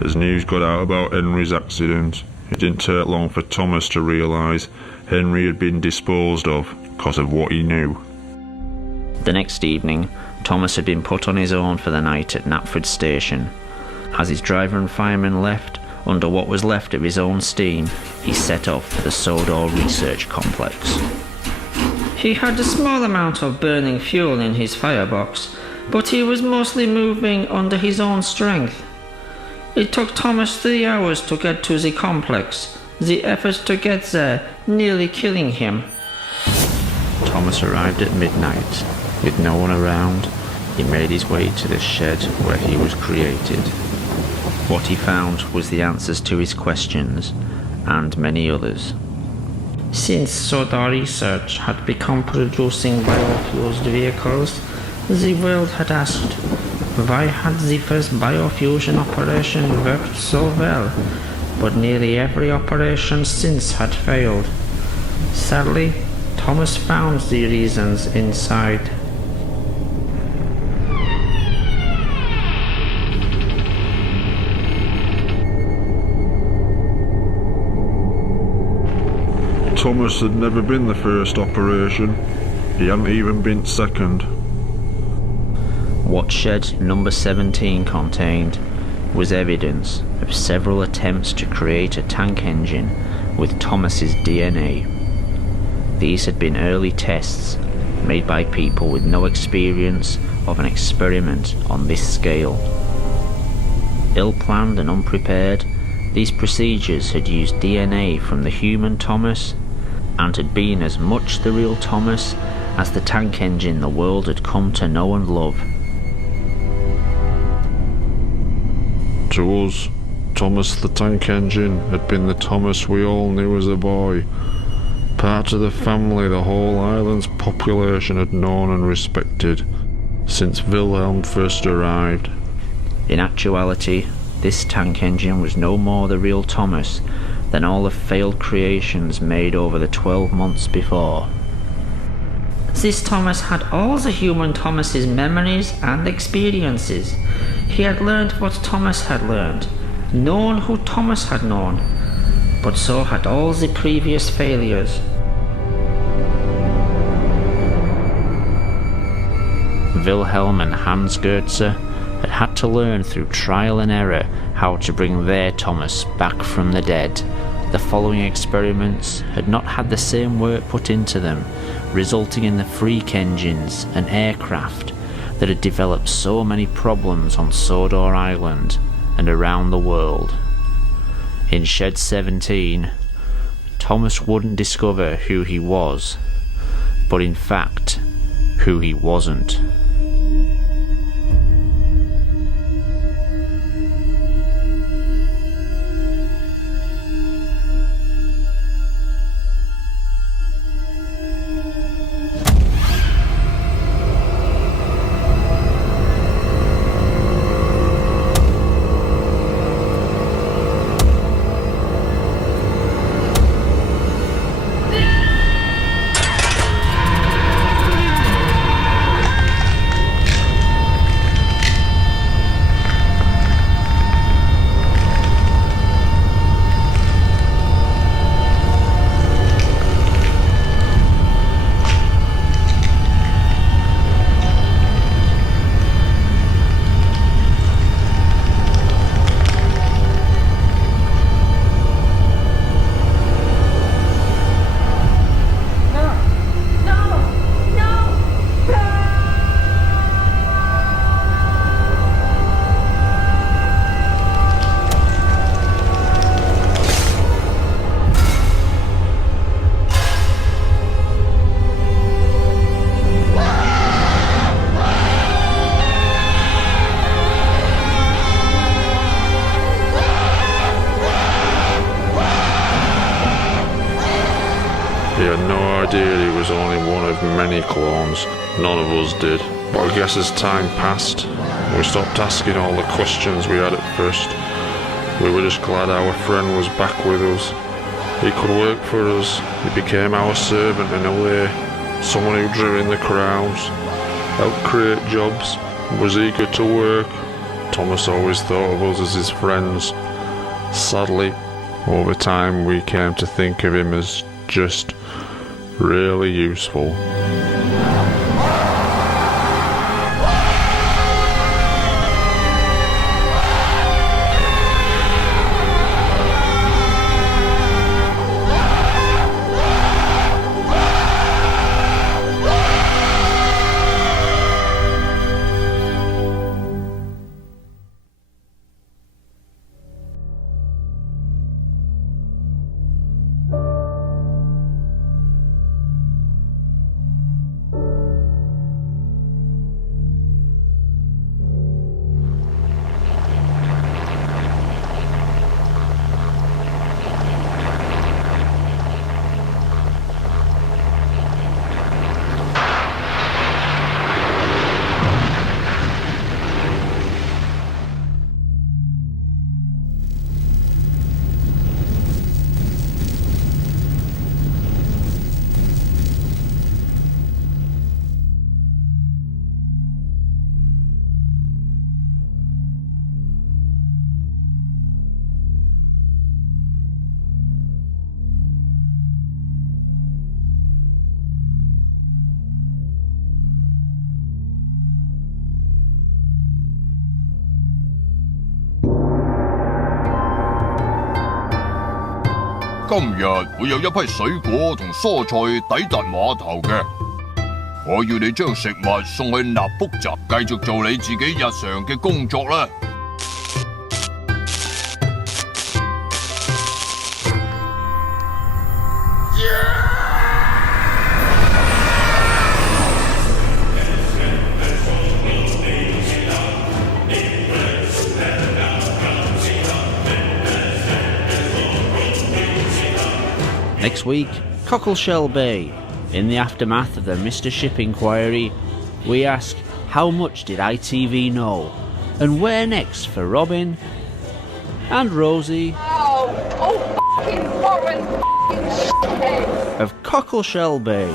As news got out about Henry's accident, it didn't take long for Thomas to realise Henry had been disposed of because of what he knew. The next evening, Thomas had been put on his own for the night at Knapford Station. As his driver and fireman left, under what was left of his own steam, he set off for the Sodor Research Complex. He had a small amount of burning fuel in his firebox, but he was mostly moving under his own strength. It took Thomas 3 hours to get to the complex, the effort to get there nearly killing him. Thomas arrived at midnight. With no one around, he made his way to the shed where he was created. What he found was the answers to his questions, and many others. Since Sodor Research had begun producing biofuels vehicles, the world had asked, why had the first biofusion operation worked so well, but nearly every operation since had failed? Sadly, Thomas found the reasons inside. Thomas had never been the first operation. He hadn't even been second. What shed number 17 contained was evidence of several attempts to create a tank engine with Thomas's DNA. These had been early tests made by people with no experience of an experiment on this scale. Ill-planned and unprepared, these procedures had used DNA from the human Thomas and had been as much the real Thomas as the tank engine the world had come to know and love. To us, Thomas the tank engine had been the Thomas we all knew as a boy. Part of the family the whole island's population had known and respected since Wilhelm first arrived. In actuality, this tank engine was no more the real Thomas than all the failed creations made over the 12 months before. This Thomas had all the human Thomas's memories and experiences. He had learned what Thomas had learned, known who Thomas had known, but so had all the previous failures. Wilhelm and Hans Goetze had to learn through trial and error how to bring their Thomas back from the dead. The following experiments had not had the same work put into them, resulting in the freak engines and aircraft that had developed so many problems on Sodor Island and around the world. In Shed 17, Thomas wouldn't discover who he was, but in fact, who he wasn't. He had no idea he was only one of many clones. None of us did. But I guess as time passed, we stopped asking all the questions we had at first. We were just glad our friend was back with us. He could work for us. He became our servant in a way. Someone who drew in the crowds, helped create jobs, was eager to work, Thomas always thought of us as his friends. Sadly, over time we came to think of him as just really useful.今日會有一批水果同蔬菜抵達碼頭嘅，我要你將食物送去納福站，繼續做你自己日常嘅工作啦。Next week, Cockleshell Bay. In the aftermath of the Mr. Ship inquiry, we ask, how much did ITV know? And where next for Robin and Rosie Oh, fucking Warren, fucking shithead. of Cockleshell Bay.